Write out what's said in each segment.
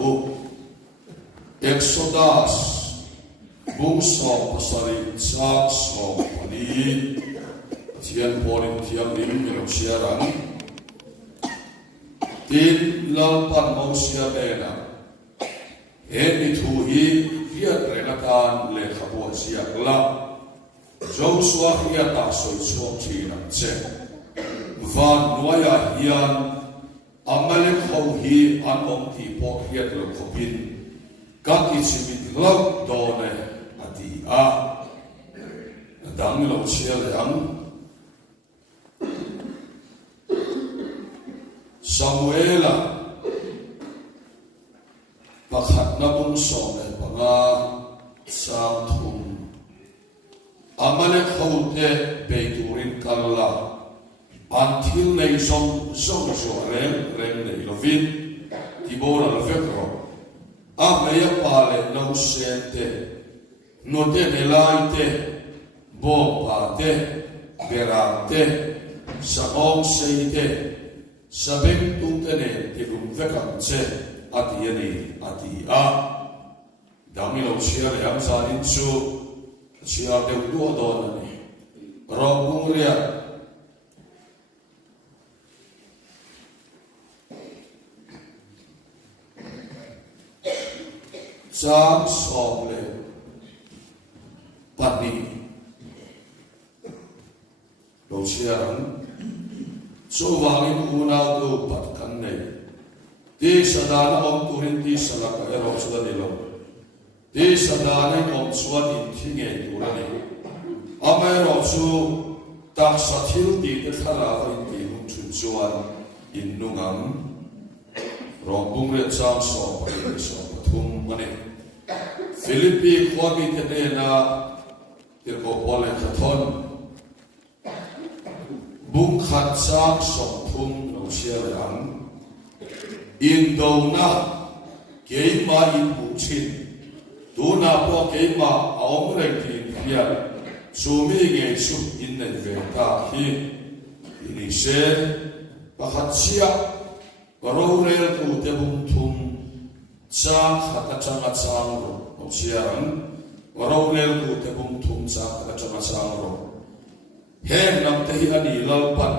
bu Exodus bung som pasari sak som pani thian porin thiam lim mi lo siaran tin lalpan mo sia bena he mi thu hi hiat renatan le khabu sia kla Joshua hiat ta soi som chi na che van noya hian Amalek hau hi an om ti po hiat lo khopin các cái chuyện mình lâu đó này thì đáng lâu chia lắm Samuel bác hạt na bung sòng này bằng sang thùng Amalek hậu te beiturin kalla until này song rem này lovin thì bora là phép rồi Amaya pale no sente no te nelaite bo pate berate sabong seite sabeng tungtene te lumvekam che atiani atia damilo sia le amsarin su sia de du adonani robungria Sam som le pani lo siaran so wangin una do pat kan nei ti sadana om turin ti salaka ero sudani lo ti sadana om suan in thinge turani amero su tak sathil ti te thara in ti hum chun chuan in nungam rombung re cham so pani so pathum mane Philippi khwami tene na tirko pole khathon bung khat sang som thum no sial ang in do na keima in bu chin tu na po keima aom re tin khia sumi nge su in ne ve ta hi ini se pakhat sia ro re tu te bung thum sang khata changa sang siaran warolel ku te bung thum sa ka chama sang ro he nam te hi ani lalpan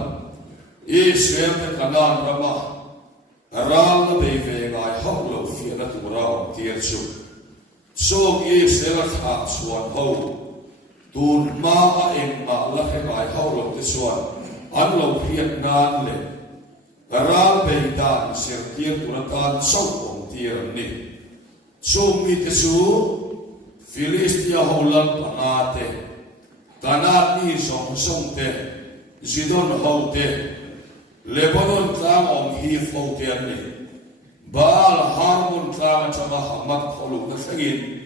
Israel te kanan rama aral na be ve ngai hok lo fi na tu ra tier chu so Israel kha suan ho tun ma a en ma la he ngai ho lo te suan an lo hiat nan le aral be dan ser tier tu na tan so ong tier ni Sumi tesu Filistia holan pangate Tanat ni song te Zidon haute Lebanon tlang om hi faute ni Baal harmon tlang chama hamak kholu na sagin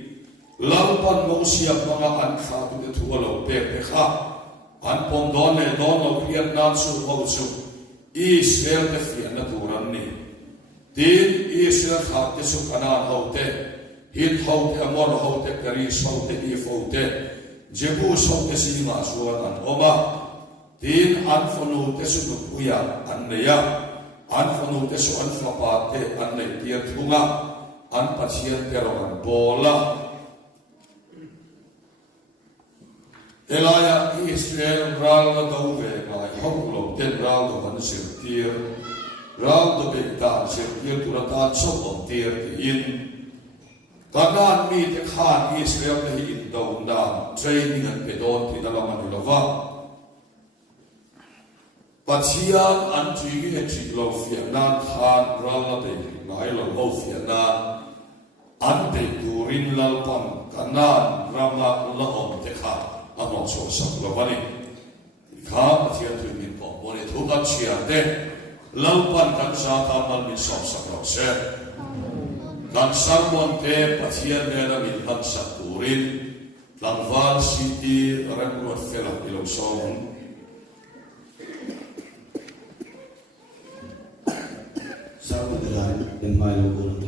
Lalpan mo siap mga ankhatu de tuwalo pekha An pondon le dono kriat nansu hausu Israel te fian na turan ni Din Israel khate su kanan haute hit haute amor haute karis haute if haute Jebus haute sima suan an oma din anfonu te su nukuya an neya anfonu te su anfapate an ne tier thunga an pathian pero an bola Elaya Israel ral na dove ngai hoklo ten ral do han sirtir ral do bekta sirtir turatan sop tir in Kanan mi te khan Israel te hi in do na training an pedon ti dalaman lova Pathian an chi he chi lo fia nan khan ral na te ngai lo ho fia na an te turin lalpan kanan rama lo om te kha ano so sam lo bani kha Pathian tu min po bone thu ka chia te lalpan kan sa ta mal min som sam lo se Kan sarmon te Pathian mena min han saturin Langvan City Rekruat Felak Ilong Song Sabudaran in my local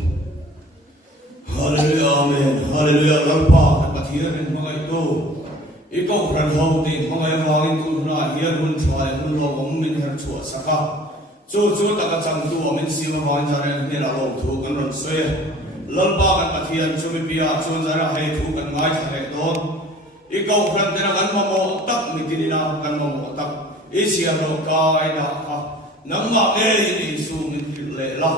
Hallelujah, Amen. Hallelujah, Lalpa Pathian in mga ito Ikaw pran hau din mga wangin tu na hiyan hun chwa hun lo min her chwa saka chu ta ka chang tu min si ma wan jare ni la lo thu kan ron soe lalpa kan pathian chu mi pia chu jara hai thu kan ngai thare don I kau kan tena kan mo tak mi tinina kan mo tak Asia ro kai da ka namma e ni su mi le la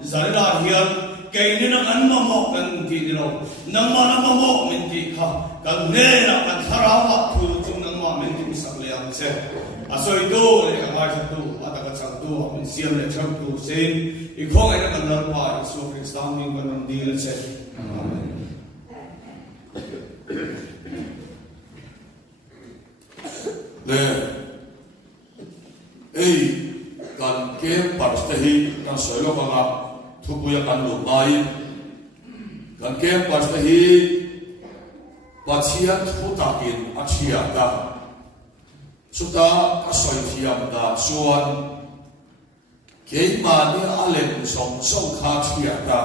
zara hian ke ni na kan mo kan ti lo namma mo min ti kha kan ne na kan tharawa thu chu namma min ti sak le ang se asoi do le ka mai tu ata ka chang tu min siam le chang tu sen I khong ai na kan lar pa su Kristan min kan di le se amen le ei kan ke parstehi kan soilo banga thupuya kan lu mai kan ke parstehi pathian thutakin achia ka suta ka soi thiam da chuan keima ni alem song song kha chia ka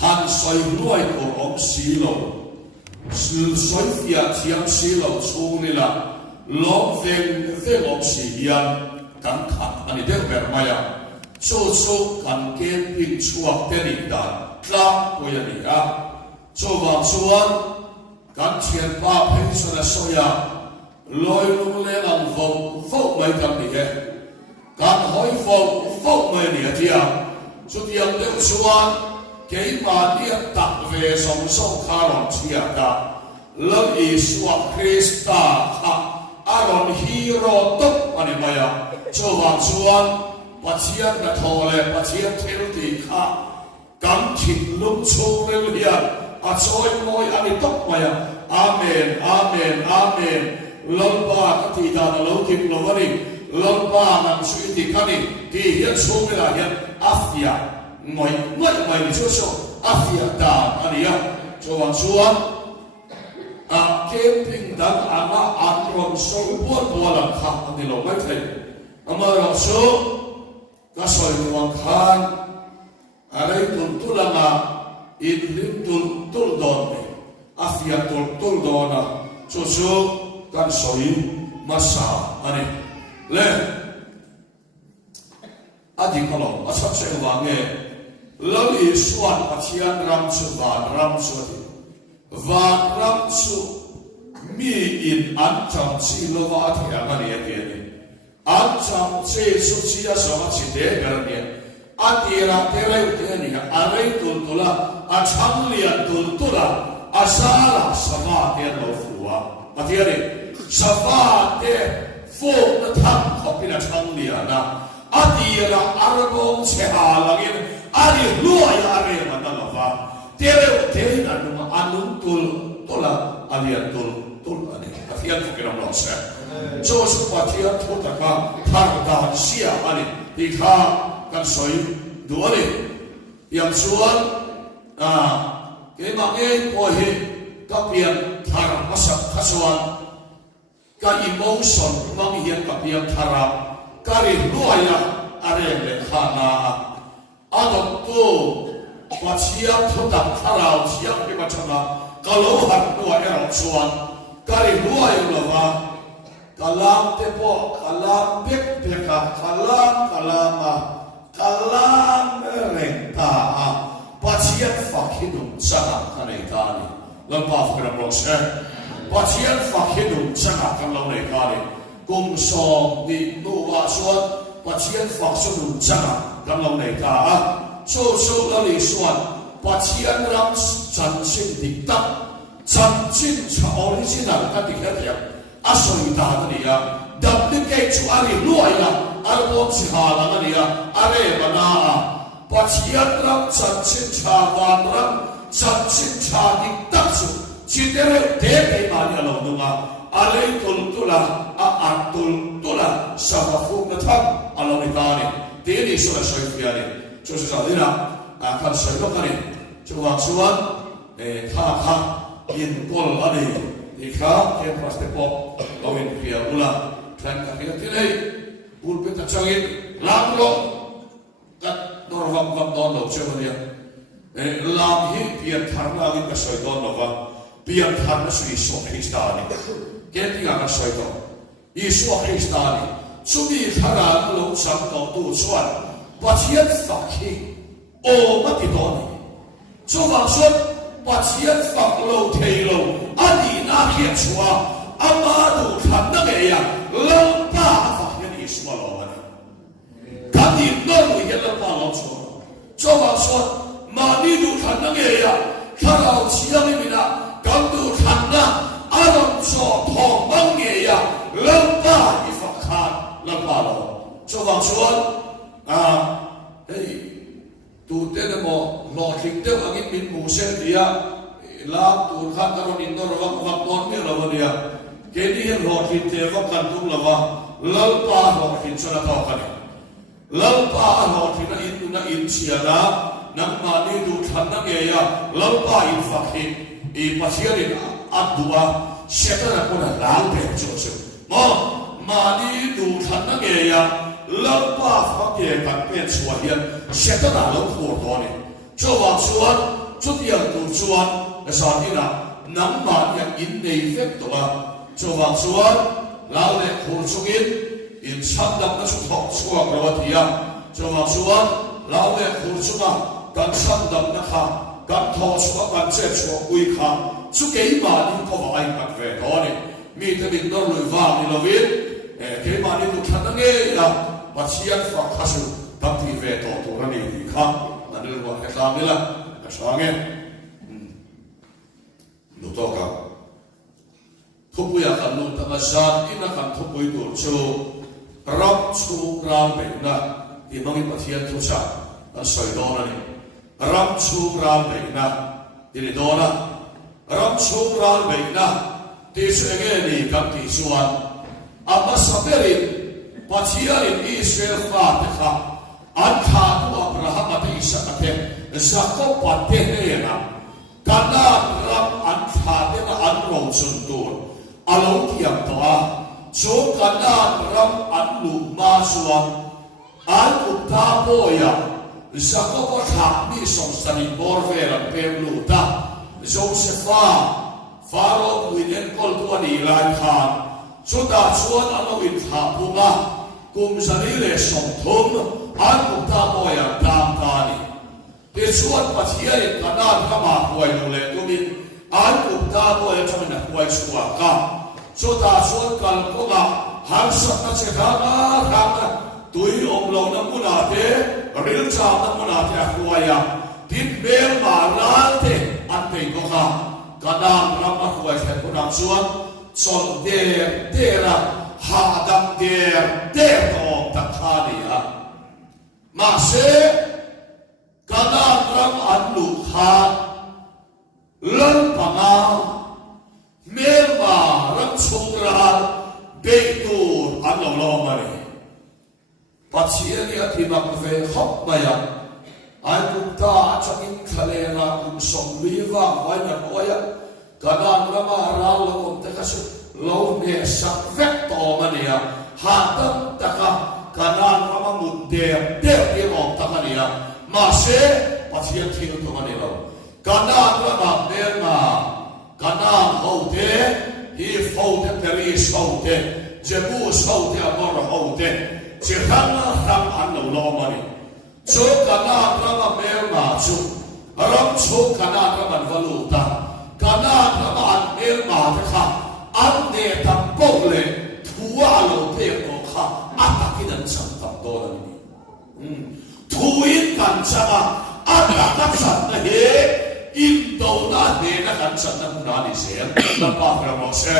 han soi luai ko om silo sul soi fia thiam silo chu ni la Long thing of Sian can cut and it ever maya. So can get in chuak telling that clap poyania. So Vansuan can cheer pa pension as soya. Loyal and vote my company here. Can hoi vote my near dear. So the young Suan came on near that way some so car on Chiaka. Love is what Christa. Aron hero tok ani maya chowang suan pathian na thole pathian thil ti kha kam thin lum chu rel hian a choi moi ani tok maya amen amen amen lomba ka ti da lo kim lo wari lomba nam sui ti khani ti hian chu me la hian afia moi ni chu afia da ani ya chowang suan camping dan ama atron so buat bola kah ni lo mai thai amaro so ka soi nuang khan arai tul lama in lim tul don afia tul dona so kan soi masa ani le adi kalo asap se wange lawi suan pathian ram su và ram su mi in an cham chi lo wa thia ga ni ke ni an cham che su chi ya so ma chi de gar ni a ti ra te ra te ni a re tu la a cham li a tu la a sa la sa ma te lo fu wa a ti re sa fa te fu na tham ko pi na cham li a na a ti ra a ra bom che ha la ni a ri lu ya re ma na la va Tere na numa anung tul la alian tul ani afian fukiram lo se so patia thota ka thar da sia ani dikha kan soi duale yang suan ke ma nge ko he ka pian thar masak khaswan ka emotion mang hian ka pian thara ka ri luaya are le khana adok tu Pathian thutak tharau siang pe machanga kalau hat nuwa erau chuan kari nuwa yulawa kalam te po kalam pek peka kalam rengta Pathian fakhinum sana kanai tani lampa fakram rokse Pathian fakhinum sana kanai tani kum som di nuwa chuan Pathian fakhinum sana kanai tani so la li suan pathian ram chan sin dik tak chan sin cha original ka dik ya asoi da ni ya duplicate chu ari luaya album si hala ni ya are bana pathian ram chan sin cha wan ram chan sin cha dik tak chu chi tere de pe ma ya lo nu ma alai tul tula sa fu na thak alo ni ta ni de ni so la soi ya ni 就是说的啦，看水都看的，就往说，他因过了的，你看，也不是不，老人皮乌啦，看看这个天气，乌变得强硬，冷了，那那往东路去了的，冷起变寒了，那个水东路啊，变寒了水说黑沙的，给你那个水多，一说黑沙的， chú đi thà ra lâu sáng cầu tu xuân và chiết phật khi ô mất thì đó này chú vàng xuân và chiết phật lâu thầy lâu anh đi na khiết xua ama đủ thằng nó nghe ya lâu ba phật nhân đi xua lâu này cái gì nó người hiện lâu ba lâu xua chú vàng xuân mà đi đủ thằng nó nghe ya thà lâu chiết đi mình à cầm đủ thằng nó anh cho thằng mang nghe ya lâu ba đi phật khan lâu ba lâu chú vàng xuân hey tu tên là một lọ thịt tiêu anh ấy mình mua xe đi à làm tu khăn cái đó nín đó rồi vắt món miếng là vậy à cái này lọ thịt tiêu vắt cần tung là vậy lâu ba lọ thịt cho nó thao cái này lâu ba lọ thịt nó in chia na nang mà đi tu khăn nó nghe à lâu ba in phát hiện in phát hiện đi ăn đua sẽ có là con là lão bèn cho sự mà đi tu khăn nó nghe à lâu ba phát hiện các bên xua hiện sẽ có là lâu khổ đó này cho vào xuân chút tiền tu xuân là sao thế nào nắm mà nhận in đầy phép tổ cho vào xuân lão lệ khổ xuống in sát đập nó xuống thọ xua rồi thì cho vào xuân lão lệ khổ xuống cần sát đập nó khá cần thọ xua cần chết xua quy khá chút cái mà đi có vào anh mặc về đó này mi tới mình nó lùi vào đi là biết cái mà đi tu khăn nó nghe là và chiết phật khá sự tập thì về tổ ra này thì khác là nên gọi cái sao đấy là cái sao nghe nụ to cả thúc bùi à khăn nụ ta san in là khăn thúc bùi tổ châu rắm chu ram bể na thì mang in bát thiên thu sa là sợi đó này rắm chu ram bể na thì để đó na rắm chu ram bể na thì sẽ nghe đi các tỷ suan amma saberin Pachiarin Israel Fatha Antha tu Abraham at Isaac Jacob Patena Kana Ram Antha Dena Anro Sundur Alo Tiam Toa So Kana Ram Anlu Masuan Anu Taboya Jacob Hatmi Song Sani Borvera Pemluta Josepha Pharaoh Winen Koltuani Lai Khan so ta chuan alo in tha punga kum sari le som thum an kum ta moya tam ta ni te chuan pathia in kana kama huai lo le tumin an kum ta moya chamina huai suwa ka so ta chuan kal konga har sak na che ka tui om lo na muna te ril cha na muna te huaya tin bel ma ral te an pe ko ka kana ram a huai the ko nam chuan son der hadam der to takhalia ma se kana ram anlu kha lan panga melma ram chungra beitur anlo lo mare pachiani athimak ve khop maya ai kum ta chakin khalena kum som liwa vai na oya Kadang rama ral lo te kasu lo ne sak vek to mania hatam taka kadang rama mudde de mo takania mase pathian thil to mania lo kadang rama berma kadang hote hi fote peris hote jebu hote amor hote chihana ram an lo mani so kadang rama berma su ram so kadang rama valuta kana rama an mel ma ta kha an ne tam po le thua lo pe ko kha atakin an sam tam do la ni thuin kan chama ata ka sat na he im do na ne na kan sat na na ni se na pa ra mo se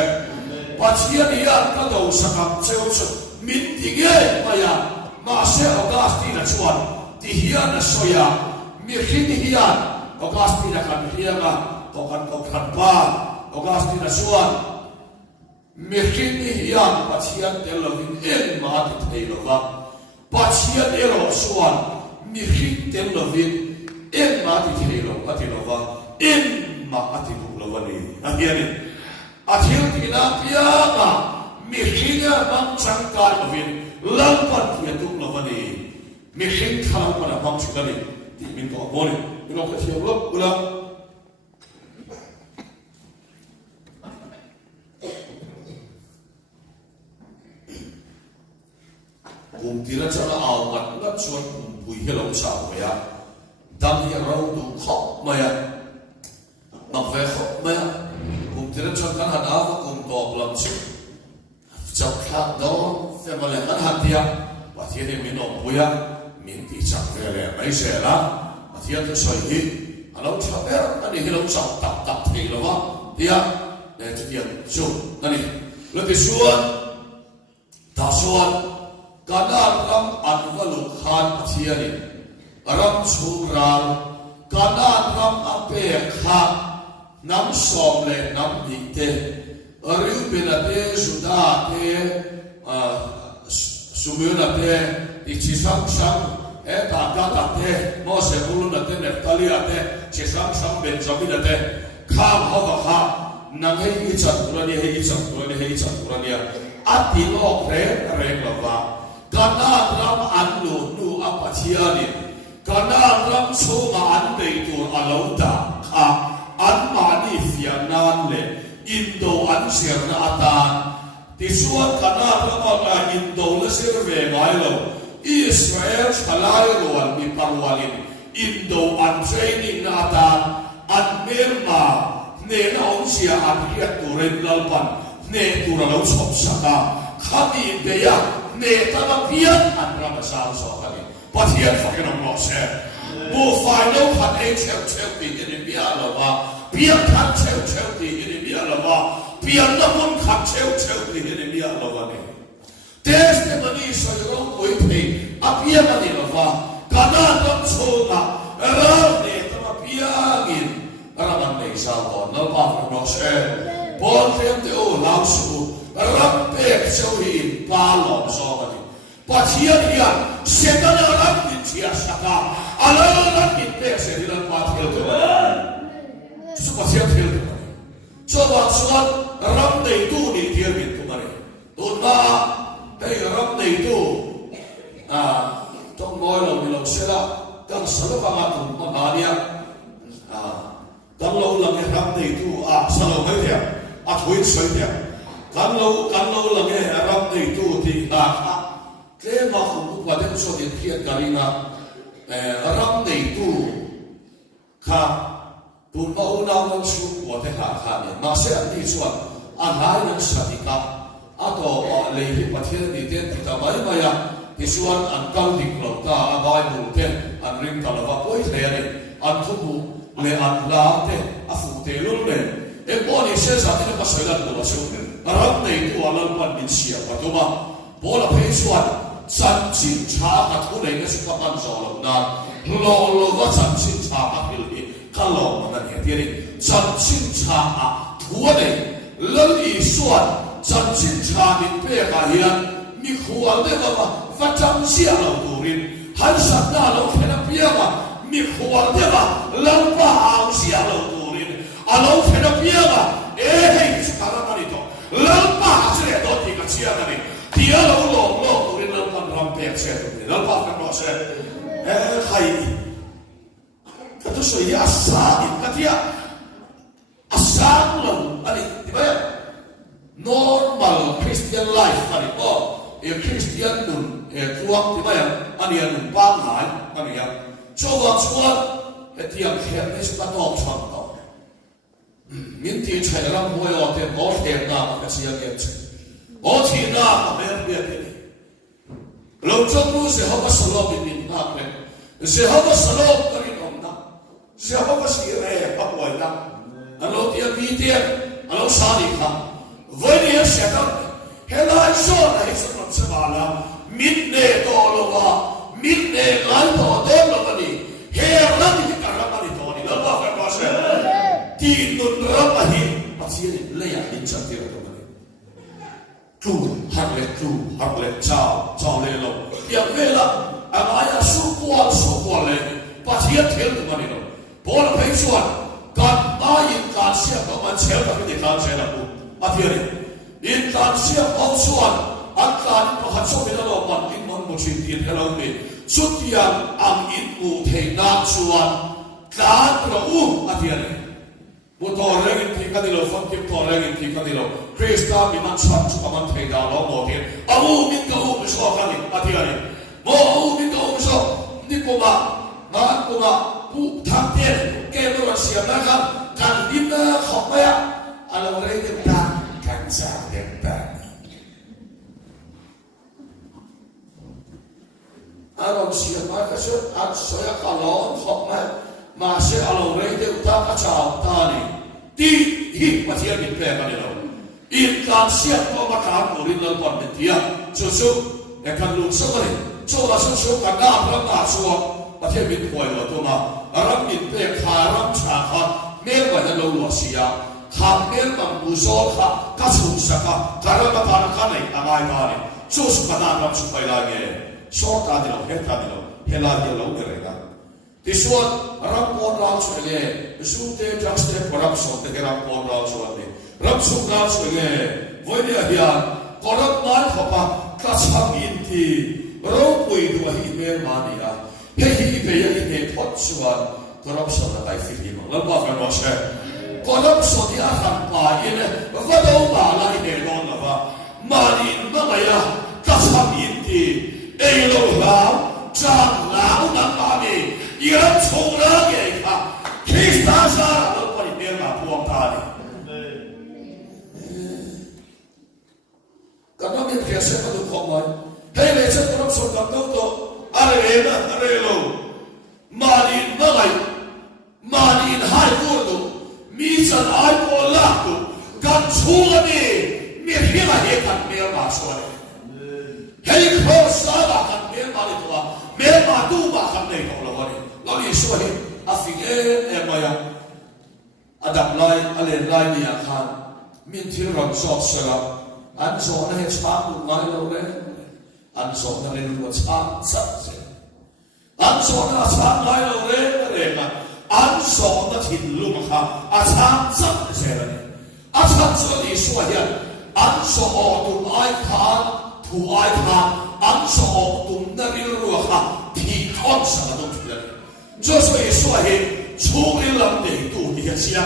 pa chia ni ya ka do sa kam cheu chu min ti ge ma ya ma se Augustine chuan ti hian na soya mi khin hian Augustine kan hianga Tokan pa, Augustine Suan, Mekini Hian, Pachian Delovin, En Mati Taylova, Pachian Ero Suan, Mikin Delovin, En Mati Taylova, En Mati Lovani, Again, Atil Tinapia, Mikina Mamchang Karlovin, Lampan Yatum Lovani, Mikin Kalpana Mamchukani, the Minto Boni, you know what you look. khóc mày à mặc về khóc mày à cùng thì nó cho căn hạt áo và cùng tọt làm chữ trong khác đó phải mà lại căn hạt tiệt và thiên thì mình ông bùi à mình thì chẳng về lại mấy sẽ là và thiên thì soi gì anh ông chả biết anh đi lâu chọc tập thì là vâng thì à để cho tiền chung anh đi lúc thì xuân ta xuân cả năm năm ăn và lục khan thiên đi ram chung ra cả năm ăn bè khác nắm sòm lệ nắm đi tê riu bên tê suda tê sumiu tê đi chỉ sang ta tê mò se bulu tê nephtali tê chỉ sang Benjamin tê kham hava kham nang hei ichak kurani hei ichak kurani ati lo re lava kana ram an nu apathiani kana ram chunga an beitur alauta kha an mani fianan le indo an sirna atan tisuan kana ramala indo le sirve ngailo Israel chalai ruan mi parwalin indo an training na atan an merma ne na on sia an riat turen lalpan ne turalo chop saka khami beya ne tama pian an rama sa so khani pathian fakin on lo se bo final khat e cheu ti ni bia lawa pian khat cheu ti ni bia lawa pian na mun khat cheu ti ni bia lawa ne testimony so yo koi the apia mani lawa kana dam chona ra ne tama piangin araman nei sa ko no pa no se bon tem te o lao su ram pe cheu hi pa lo so ka ni pathian dia setana ram ni chia saka ala ram ni pe se ni ram pa thel to su pathian thel to so wa suan ram nei tu ni dia min tu mare tu na dei ram nei tu trong ngôi lầu ni lầu se la kang salo ka ma tu ma na dia kan lâu lang ram nei tu salo mai dia thui soi dia kan lâu lang ram nei tu ti ke ma khu pa de so de phiat karina ram nei tu kha tu ma u na ma su ko te kha ne ma se an ti chuan an hai nan satika ato le hi pathian ni ten ti ta mai mai ya ti chuan an kal dik lo ta a bible te an ring ta la poi le ne an thu le an la te a fu te lu le e boni se sa ti ka soi la lo su ram nei tu alal pan min sia pa to ma bola phei chuan san chin cha ka thu nei na su ka pan zo lo na lo wa san chin cha ka hil hi ka lo ma na he ti san chin cha a thu nei lo i suan san chin cha ni pe ka hian mi khual de ma va cham sia lo turin han san na lo khena pia ma mi khual de ma lo pa au sia lo turin alo khena pia ma hei ka ra ma ni to lo pa se do ti ka sia ka ni dia lo turin lo pan ram pe se lo pa ka no se hai ka tu so ya sa ka dia asang lo ani di ba normal Christian life ani Christian nun tuang di ba ani nun pa ngai ani ya cho wa chuan tiang khem ne sa to chang to min ti chai ram hoi o te mo khem na ka sia ke o thi na ka mer be te lo chong lu se ha ba salo bin na ne se ha ba salo ka ri nom na se ha ba si re pa poi na alo ti bi ti alo sa ni kha voi ni se ta hela so na hi so nam se bala min ne to lo wa min ne ngai to de lo ni he ra ni ka ra ni to ni lo ba ka ko se ti nun ra pa hi pa si ni le ya ni cha ti ra to ni tu har le chao le lo ya ve la ya su kwa le pa si thel to ni lo bo la phei chuan kan ma yin kan sia ko man chel ka ni kan se la bu a ti ni in kan sia ko chuan an kan pa khat so be lo man in mon mo chin ti hello ni sutiang ang in u the na chuan kan ro a ti ni mo to reng ti ka ni lo fon ki to reng ti ka ni lo krista mi man chan chu ka man thei da lo mo ti amu min ka u mi so ka ni a ti ni mo u min ka u so ni ko ma bu tham tiền kêu nó xiêm na khăn cần đi na học mẹ alo đây được ta cần sao được ta alo xiêm na cái số ăn soi cả lon học mẹ mà sẽ alo đây được ta cái chào ta đi đi hít mà chỉ biết về cái này đâu ít làm xiêm có mà cả người lên còn biết thiệt số số để cần luôn số này số là số cả năm năm là sốประเทศมิตรป่วยหลวงตัวมารับมิตรเพื่อขารับชาขาเมื่อวันนั้นเราหลวงเสียขาเมื่อมันบุษบขากัสุสกาการรับประทานกันในอะไรกันเนี่ยสู้สุขนารับสุขไปละเงี้ยโชคการเดียวเหตุการณ์เดียวเฮลาเดียวเราเกิดอะไรกันที่ส่วนรับปอนเราช่วยเลยสู้เตะจังสเตปรับส่งเตะรับปอนเราช่วยเลยรับสุขเราช่วยเลยวันนี้เฮียก็รับไม้ขบกัสามินที่เราปุยตัวฮิเมลมาเนี่ยเฮ้ยที่ไปยังที่พอดส่วนก็รับส่วนอะไรฟิลิปแล้วบอกกันว่าเช่ก็รับส่วนที่อาหารป่าเนี่ยว่าเราป่าอะไรเนี่ยนอนหรือว่ามาดินมาไม่ละก็ทำยินดีเอโลลาวจางลาวนั่งมามียังชงระเกะค่ะคริสต์ชาติเราไปเรียนมาพวกตาเนี่ยก็น้องมีเพียงเส้นมาดูของมันเฮ้ยเลยฉันก็รับส่วนกับน้องตัวอะไรนะอะไรลูมาดินมาไงมาดินหายกูดูมีสันหายกูลักดูกันชูกันนี่มีเพียงอะไรกันเมียมาช่วยเฮ้ยโคสาละกันเมียมาเลยตัวเมียมาดูมากันในของเราเนี่ยเราเนี่ยช่วยอาฟิกมายังอดับไล่อะไรไล่มีอาคารมีที่เราชอบสลับอันสอนให้ช้างดูไงเราเนี่ยอันสอนให้รู้ว่าช้างสัตว์เสียอันสอนให้ช้างไล่เราเร่งอันสอนให้ถิ่นลุมค่ะอาช้างสัตว์เสียเลยอาช้างส่วนนี้ช่วยอันสอนตุ่มไอ้ขานถูไอ้ขานอันสอนตุ่มนั่นเรื่องค่ะที่ท้องสัตว์ต้องช่วยจะช่วยช่วยลำเด็กตัวนี้เสีย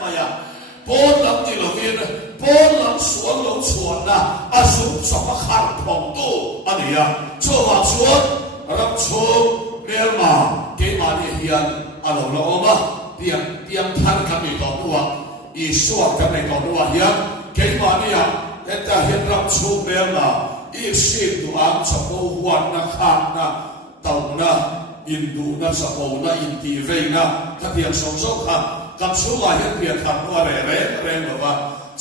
มาอย่างปนลำที่เราเรียนปนลำสวนลำสวนนะอาสุสมขันของตู้อันนี้อ่ะช่วยสวนรับช่วยเมียมาเกี่ยมาเนี่ยเฮียนอารมณ์เรามาเพียงท่านกันในตอนนู้นอีสวดกันในตอนนู้นเฮียนเกี่ยมาเนี่ยแต่เห็นรับช่วยเมียมาอีสิบตัวอันสมบูรณ์นะขาดนะเต่านะอินดูนะสมบูรณ์นะอินทีเวนะถ้าเพียงสองค่ะกับช่วยเห็นเพียงทำว่าเร่แบบว่า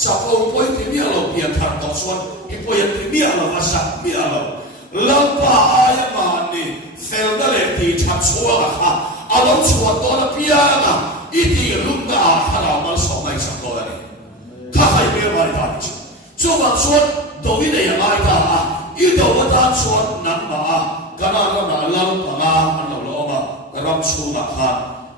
สับโอ้ยที่มีอะไรเปลี่ยนทางต่อส่วนอีกอย่างที่มีอะไรมาสักมีอะไรแล้วป่าอายมันนี่เซลล์นั่นแหละที่ชัดชัวร์ค่ะอารมณ์ชัวร์ตัวนั้นเพียงนะอีที่รุ่งหน้าถ้าเรามาสอนไม่สักตัวนี่ถ้าใครไม่มาได้ช่วงส่วนตัวนี้เนี่ยไม่ได้อีตัววันนั้นส่วนนั้นมาการนั้นเราเราต่างกันเราเรามารับช่วยค่ะ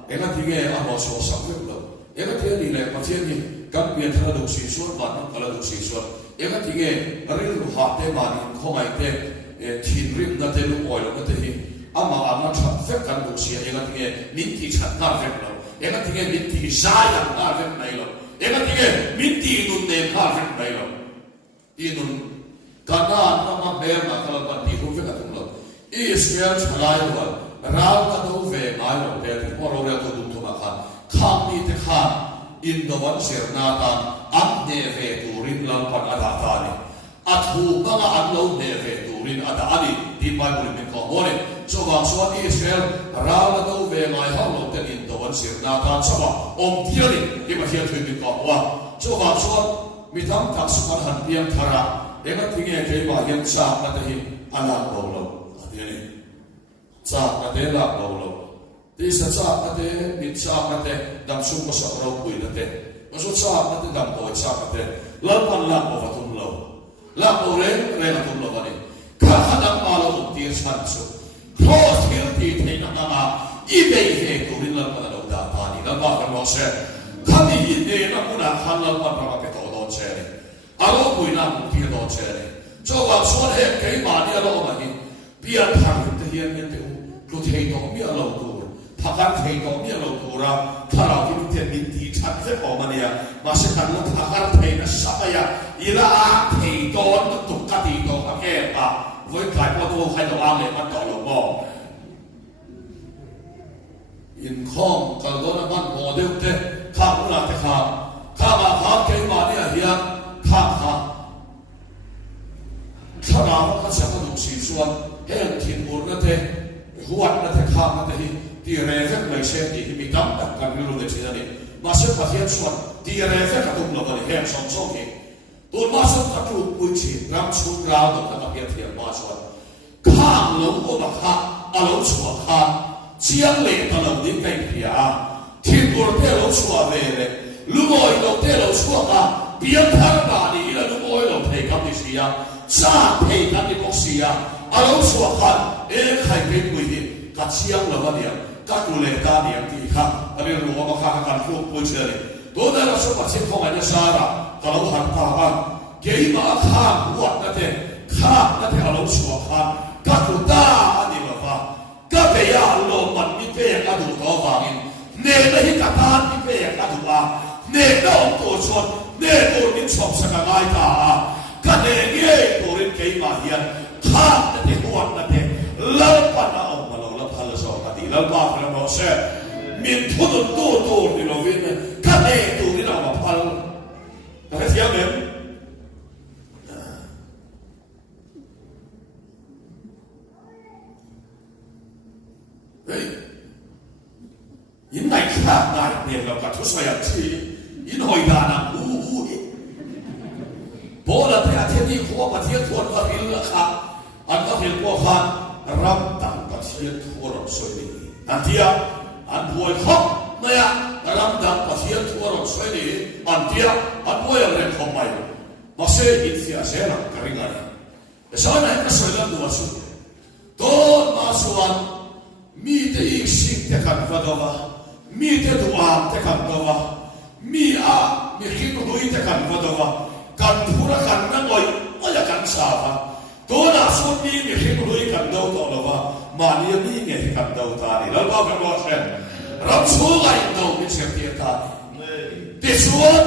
เอ็งก็ที่เงี้ยอ่ะมาช่วยสักเรื่องเราเอ็งก็ที่นี่แหละประเทศนี้กับเปลี่ยนทางดุสีส่วนบ้านทางดุสีส่วนเอ็งก็ที่เงี้ยเรื่องหาเตมานี่เขาไม่เตทีนริมนั่นเตลูกอ่อยแล้วนั่นเตหีอามาอามาชัดเฟกกันดุสีเอ็งก็ที่เงี้ยมินที่ชัดหน้าเฟกเราเอ็งก็ที่เงี้ยมินที่ใจหน้าเฟกไม่เราเอ็งก็ที่เงี้ยมินที่นุ่นเนมหน้าเฟกไม่เราที่นุ่นการนั้นมาเบลมาตลอดที่รู้เฟกกันทุกเราอิสราเอลชลายวันเราก็ดูเวไม่เราเดี๋ยวที่พอเราเรียนตัวดุทุมาขันข้ามนี่ที่ข้ามอินโดวันเสียนาตันอันเนเวตูรินลังปันอาดาตานีอัฐูบังอันโลเนเวตูรินอาดานีที่ไปบริเวณของโมเนชาวบ้านส่วนอิสราเอลเราก็ดูเวไม่เขาลงแต่อินโดวันเสียนาตันชาวบ้านอมเทียนิที่มาเทียนถือเป็นของว่าชาวบ้านส่วนมีทั้งทักษะหันเพียงทาระเอ็งก็ทิ้งเองที่มาเห็นชาตินั่นเองอันนั้นเราเดี๋ยวนี้ชาตินั่นเองเราที่สัจจะนั่นเองมิจฉานั่นเองดำสุ่มภาษาเราคุยนั่นเองภาษาชาตินั่นเองดำตัวชาตินั่นเองแล้วมันละโอวัตุมเราละโอเร่ละตุมเราวันนี้ข้าขนำมาเราอุทิศฉันสุเพราะที่ที่ที่นั่นมาอีเบย์เฮตุรินละมันเราด่าตานีแล้วบ้ากันว่าเช่ข้ามีอินเดียนั่งมุนาขันละมันเราไปต่อโดนเช่อารมณ์คุยนั่งมุทิศโดนเช่เจ้าว่าส่วนเหตุเกี่ยมาเนี่ยเราไม่เปลี่ยนทางที่เฮียนเนี่ยเดี๋ยวรู้เทตรงนี้เราดูพักการเทตรงนี้เราดูเราถ้าเราที่มันเทียนมินทีชัดเส้นออกมาเนี่ยมาเช่นกันแล้วพักการเทนะสัพยาอีละเทตอนมันตุกกะตีตรงกับแก่ปะไว้ขายพอตัวใครตัวอ้างเลยมันต่อหลวงพ่อ in khom kalona man model te kha na te kha ma kha ke ma ni a hian kha thana ka chama du si chuan hel thin ur na te huat na te kha na te hi ti re vek mai se ti mi tam tak kan ru le china ni ma se pa hian chuan ti re vek ka tum lo ni hem som som ki tu ma som ta tu pui chi ram chu ra do ka hian thiam ma chuan khang lo o ba kha a lo chua kha chiang le ta lo ni kai pia thin ur te lo chua ve le lu ngoi lo te lo chua ka pian thar ba ni la lu ngoi lo thei kam ni sia cha thei kam ni bok sia a lo chua kha e khai pe pui hi ka chiang lo ba dia ka tu le ta ni ti kha a le ru ma kha kan fu pui che le to da la so pa che khong an sa ra ka lo han ta ba ke ma kha wat na te a lo chua kha ka tu ta ni lo ba ka pe ya lo man ni pe ka du to ba in ne na hi ka ta ni pe ka du ba ne no to chon ne to ni chop sa ka ngai ta ka ne nge to rin ke ma hian kha na te wat na te lo pa na o ma lo la pha la so ka ti lo ba ka lo se min thu to ni lo vin ka ne to ni na ma phal ka sia mem in này khác này để gặp cả số xoay chi in hồi đà nằm bố là thế thiên đi khua mà thiên thuần và thiên là khác anh có thiên qua khan ram tặng và thiên thua rồi xoay đi anh tia anh buổi khóc này ram tặng và thiên thua rồi xoay đi anh tia anh buổi lên không mày mà sẽ ít phía sẽ là cái gì để sau này cái xoay lên đùa xuống tôn mà xuân mi te ik sing te kan vadova mi te duam te kan vadova mi khin hui te kan vadova kan thura kan na ngoi oya kan sa va to na so mi khin hui kan do to lova ma ni mi nge kan do ta ni lo ba ka lo sen ram su lai do mi se ti ta te suon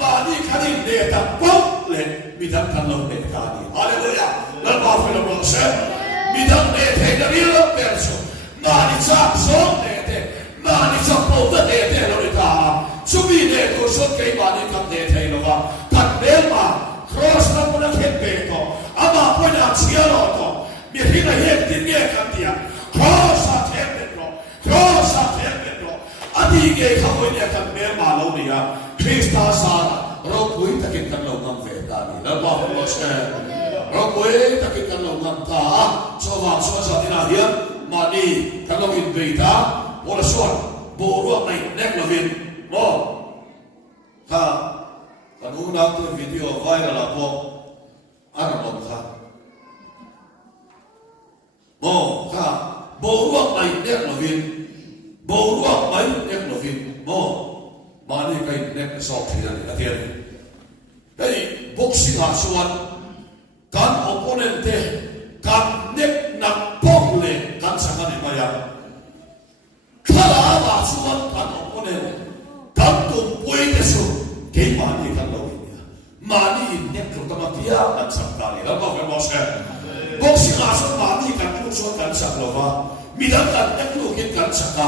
ma ni kan ni de ta pop le mi dan kan lo de ta ni hallelujah lo ba ka lo sen mi dan de te da ri lo perso Mani chak song te mani chak po te lo ni ta chumi ne ko so ke mani kam te lo wa kan be ma cross na mo na khen pe to ama po na chia lo to mi hi na he tin ye kan tia cross a te lo adi ge kha mo ne kan be ma lo ni ya krista sa ro pui ta kin kan lo ngam ve ta ni la ba mo se ro pui ta kin kan lo ngam ta so sa ti na hian mani kan lo in beita wala suan boru nei nek lo vin mo ha kan u na tu video viral la po ana mo kha mo ha boru nei nek lo vin mo mani kai nek so thi na ni atian dei boxing ha suan kan opponent te kan nek na pok le kan sanga ni maya khala ba suan kan opponent kan tum pui te su ke ma ni kan lo ni ma ni nek ko ta ma pia kan sanga ni la ba mo se boxing ha suan ma ni kan ku suan kan sak lo ba mi dan kan nek lu kin kan sanga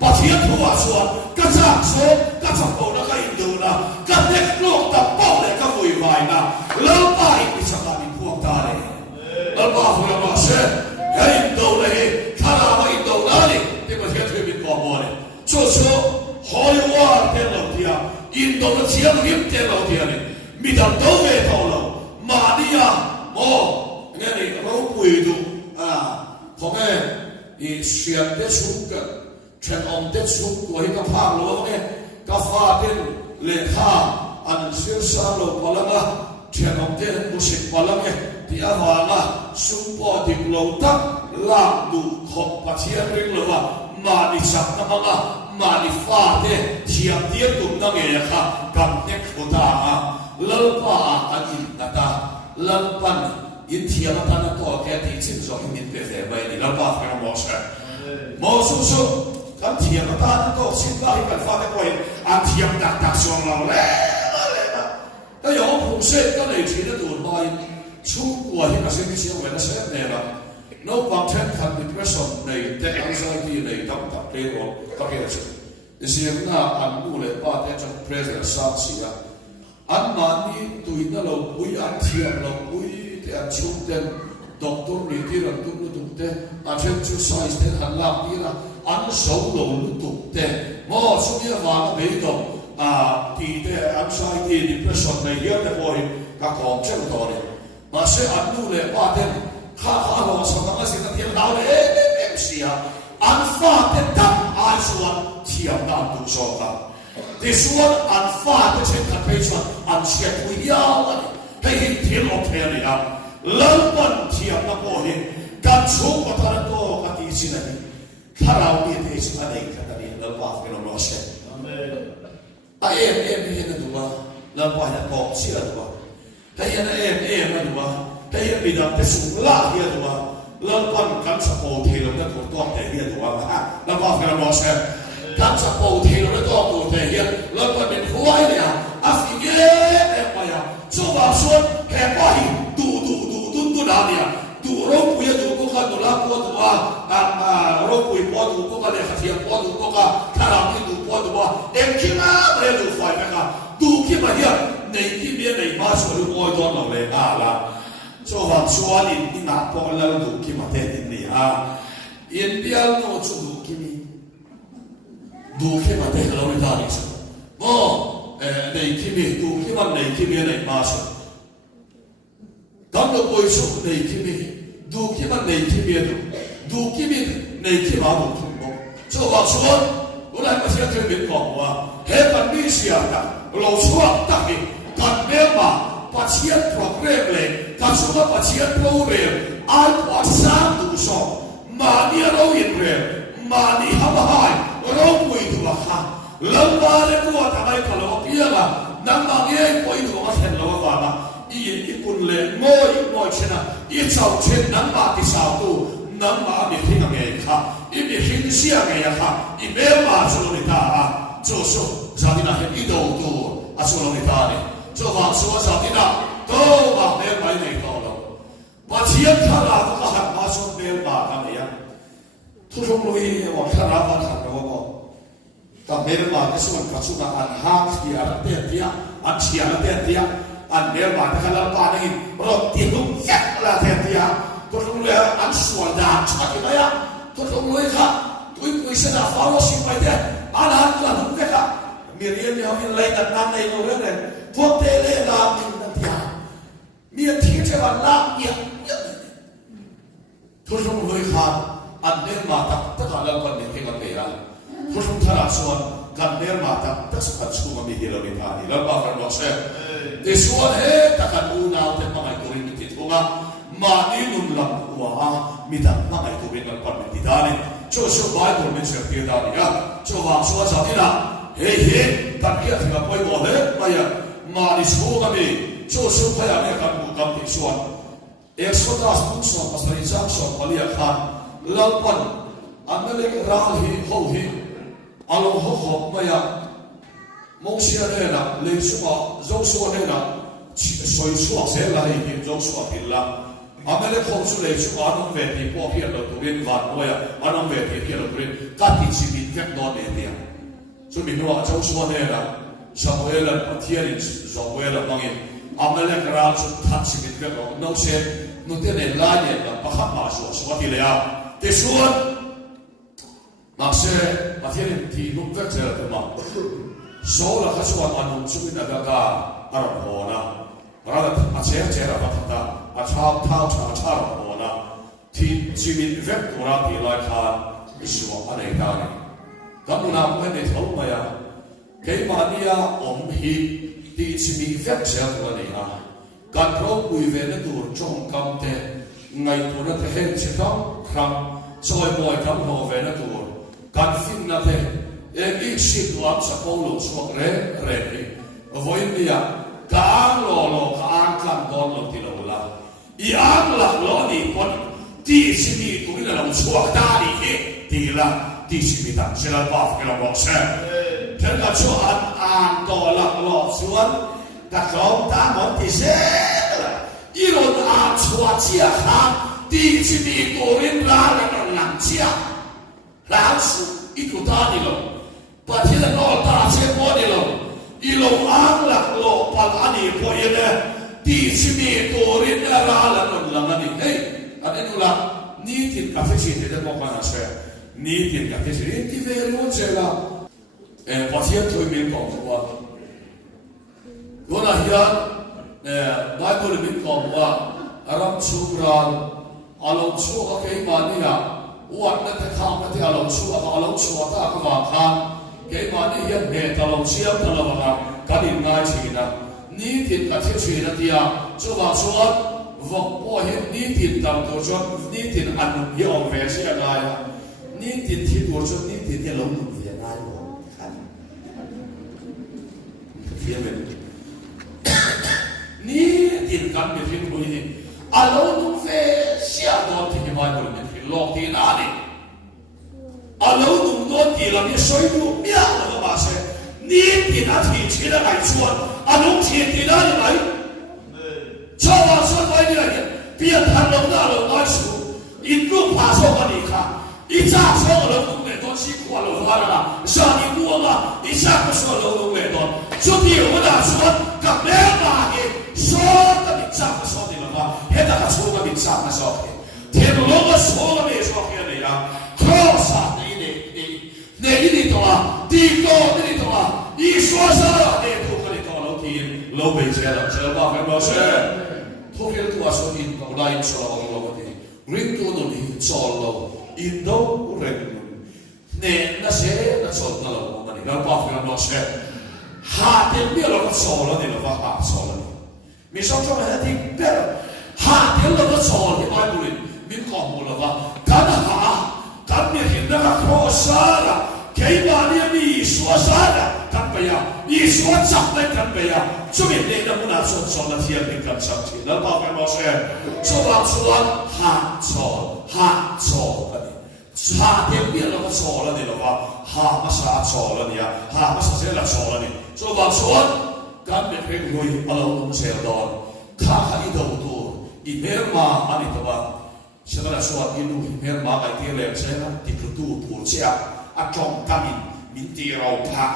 pa thia thua suan ka sak so ka sak ko na ka indu na ka nek lu ta pok le ka vui vai na lo pa ni sanga ni puak ta le ba fu ma se hei do le thara ma in do na ni te ma hiat ke bin ko mo le so hoi wa te lo tia in do na chiam him te lo tia ni mi dan do ve to lo ma dia mo nge ni ro pui du khong e i sian te sum ka chen om te sum ko hi ka phang lo nge ka fa ten le kha an sir sa lo palanga chen om te musik palanga ti awanga sumpo ti lota la du khop pathian ring lova ma ni sak na manga ma ni fa te thiam tie tum na nge kha kan nek khota lalpa akin nata lalpan in thiam ta na to ke ti chin zo min pe ve bai ni lalpa fa mo sa mo su kan thiam ta na to sin ba hi kan fa te ko an thiam dak song lo le ta yo pu se ka nei thi na tu bai chung của hiện là sinh viên vậy nó sẽ này là no content can depression nei te anxiety nei tam tak te ro ka ke chu siam na an nu le pa te chang present sa sia an ma ni tui na lo pui an thiam lo pui te an chu ten doctor ni ti ran tu tu te a chen chu size te han la ti na an so lo lu tu te mo su ya va na be do ti te anxiety depression nei ya te boy ka kom chen to ni ma se an nu le pa te ha lo so na si na ti na le em sia an fa te tam a suan thiam na tu so ka this one an fa te chen ka pe chuan an che tu ya la hei hi thiam o the ni a lam pan thiam na po hi kan chu ko ta to ka ti sin ni tharau ni te sin nei ka ta ni la pa ke no se amen a em hi na du ba la pa na ko si la du ba hei na em na du ba hei mi da te su la hi du ba la pan kan sa po the lo na ko to te hi du ba la pa ke no se kan sa po the lo na to ko te hi la pan min huai ne a fi ge e pa ya so ba suan he pa hi du na ni du ro pu ya du ko ka do la ko du ba ro pu po du ko ka le ka thia po du ko ka tha ra ni du po du ba em ki ma le du fai ka du ki ma hi nei ki me nei ma so lu mo do no le la so va suan ni na po la du ki ma te ni in bial no chu du ki mi du ki ma te lo ni ta ni so mo nei ki mi du ki ma nei ki me nei ma so Tam lo koi su nei kimi du ki ma nei kimi du kimi nei ki ma du tu mo so wa suan ulai ma sia ke bin ko wa he pan mi sia ta lo suak ta ki kan me ma pa sia program le ka su ma pa sia program al wa sa du so ma ni ro yin re ma ni ha ma hai ro pui tu wa ha lo ba le ku ta mai ka lo pia ma nang ma nge poi tu ma sen lo wa ma i kun le ngoi chena i chau chen nan ma ti sa tu nan ma mi thing nge kha i mi hin sia nge ya kha i me ma so ni ta so za di na he i do tu a so ni ta ni so wa so za di na to ba me mai nei to lo ba chiam tha la ka ha ma so me ba ka ne ya thu thong lui wa tha ra ba tha ro ko ta me ma ka so ka su na an ha ki a te tia an chia la te tia an mer ba ta la pa ni ro ti lu yak la the tia to lu le an sual da cha ki ba ya to lu le kha tu se na fa lo si pa de an han la lu ke ka mi ri ni ha mi lai ta nan nei lo re to te le la mi na tia mi ti che ba la ya to lu le kha an mer ma ta ka la pa ni ke ka te ya to lu tha ra suan kan mer ma ta sa ka chu ma mi hi lo ni ta ni la ba ka no se te suan he ta kan u na te ma mai ko ri ti thunga ma ni nun lam wa mi ta ma mai ko ben pa mi ti da ni cho bible men se ti da ni ya cho wa so sa ti na he ta ki a ti ma poi mo le ma ya ma ni so ga mi cho pa ya me kan bu kam ti suan exodus book so pastor isaac so palia khan lalpan amelek ral hi ho hi alo ho ma ya Moses ne na le suwa Joshua ne na soi suwa se la hi Joshua hilla amele khom su le suwa no ve ti po pia lo tu rin van no ya anom ve ti pia lo rin ka ti chi bin vek no ne dia so min no Joshua ne na Samuel an patia in Samuel mangin amele kral su that chi bin vek no se no te ne la ne na pa kha ma su so ti le ya te suan ma se patia in ti no vek se la ma so la ka suan anum su na ga ga aram ho na ra a che ra ba ta a cha ho na ti chi min vek to ra ti la kha isu a nei ta ni kam na mo ne thau ma ya ke ma ni ya om hi ti chi mi vek se to ni a kan pro pui ve na tur chong kam te ngai tu na te hen che tam kham choi boy kam ho ve na tur kan fin na te e si tuam sa polo so re ni voi dia ka lo ka kan don lo ti lo la i ang la lo ni kon ti si ni tu ni la so ta ni he ti la ti si mi ta se la pa ke la bo se ten ka cho an to la lo suan ta ko ta mo ti se i lo a chua chia ha ti chi mi torin ra la lang chia lang su itu ta ni lo pathian no ta che mo ni lo i lo ang lak lo pal ani po yene ti chi mi torin ra la lang ani hey ane nu la ni tin ka fe chi de mo pa na se ni tin ka fe chi ti ve lo che la pathian thoi min ko wa Guna hian Bible min ko wa aram chumran along chu ka ke mania wat na ta kha ma ti along chu ta ka wa khan ke mani hian he ta long siam ta la wa ka din ngai chi na ni tin ka che chi na tia chu wa chuan vok po hian ni tin tam to chuan ni tin an hi ong ve si na ya ni tin thi to chuan ni tin he lo nu ve na yo khan fiam ni tin kan mi fin bu ni alo nu ve sia do ti ni mai bu ni fin lok ti na ni alo nu do ti la ni soi bu mia la ba se ni ti na ti chi la kai chuan alo ti ti na ni mai cho wa so mai ni la ni bia tan lo na lo ma su in lu pa so ka ni kha i cha so lo ku ne do si ku lo ha la sa ni bu ma i cha ko so lo lo we do so ti o da so ka me ma ni so ka ni cha ko so ni la he da ka so ka ni cha ma so ke te lo ma so ka me so ke ni ya cross ni ne ni to la ti ko ni to la i so sa la ne ko ka ni to lo ti lo be che la che ba fa ma se to ke tu a so ni to la in so lo lo ti ring to no ni so lo in do ren ne na se na so na lo ma ni la ba fa ma se ha te mi lo so lo ni lo va ha so lo mi so cho ma ti per ha te lo so ni ba bu ni mi ko mo lo va ka na ha ka mi hin na ka ko sa la ke ba ni mi so sa la ka pa ya i so cha na ka pa ya chu mi ne na mu na so so na ti ya ni ka sa ti la ba fa ma se so ba so ha so ha te mi lo so lo ni lo va ha ma sa so lo ni ya ha ma sa se la so lo ni so ba so kan me pe lo i alo no se do ka ha i do tu i mer ma ani to ba se la so i nu mer ma ai ti le se na ti tu pu sia a chong ka min ti ro pa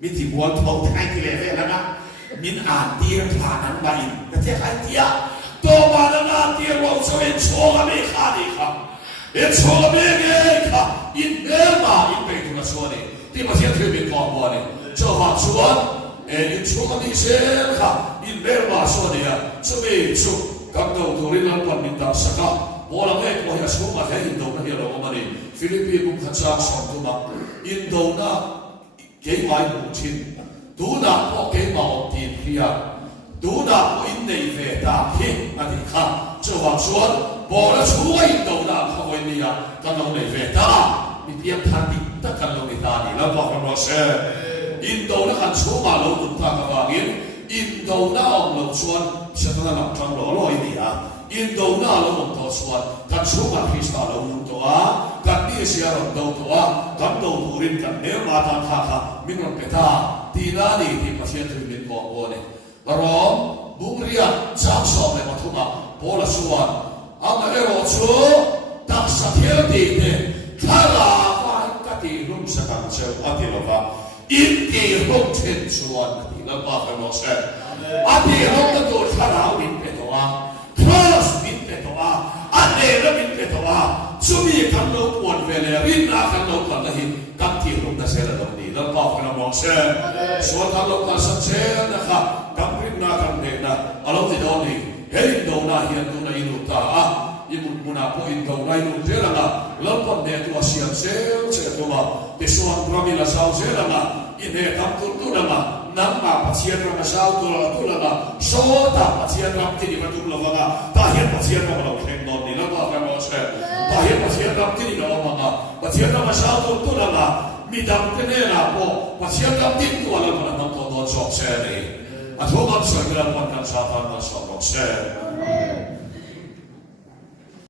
min ti buan thau thai ti le ve la na min an ti pa nan ba in ka te hai ti ya to ba na ti ro so en so ga me kha ni kha e so ga me ge kha in mer ma in pe tu na so ni ti ma sia thwe me ko bo ni cho ha chuan in so ga mi se kha in mer ma so ni ya so me chu kam do tu rin lan pan min ta saka bo la me ko ya so ma he in do na hi lo ma ni Philippines cũng khá chắc sống tu mà Indo na cái mai mù chín tú na có cái màu tiền kia tú na có in này về ta khi anh đi khá cho hoàng xuân bỏ ra chú Indo na không quên đi à căn lòng này về ta mình biết than đi tất cả lòng này ta đi làm bảo con nó sẽ Indo na khăn chú mà lâu tụt ta cả vàng yên Indo na ông lâu xuân sẽ ta làm trong đó lôi đi à Indo na lâu một thọ xuân căn chú mà khi ta lâu một thọ á kan ni sia ro do to a kan do turin kan ne ma ta tha kha min ron pe tha ti na ni ti pasien tu min ko o ne rom bungria chang so me ma thuma pola suan ama e ro chu tak sa thel ti ne khala wa ka ti lum sa kan che a ti lo va in ti rom chen suan ti la ba ka no se a ti rom da to khala min pe to a cross min pe to a ane ra min pe to a Sumi kan lo puan vele rin na kan lo kan lahin kan ti rum na sela dong ni lam pa kan mo se so tan lo kan san se na kha kan rin na kan ne na alo ti do ni he do na hian do na inu ta a i mun muna po in do na inu te la na lam pa ne tu asian se to ma te so an rami la sao se la na i ne tam tu na ma nam ma pa sia ra ma sao tu la na so ta pa sia ra ti ni ma tu la wa ta hian pa sia ra ma lo khen do ni la pa kan mo se Bahaya pasien ram tini na omanga, pasien ram asal tu na la, midang kene na po, pasien ram tin tu alam na nang todo sok se ni, at huwag ang sa ilang pagkansatan na sa sok se.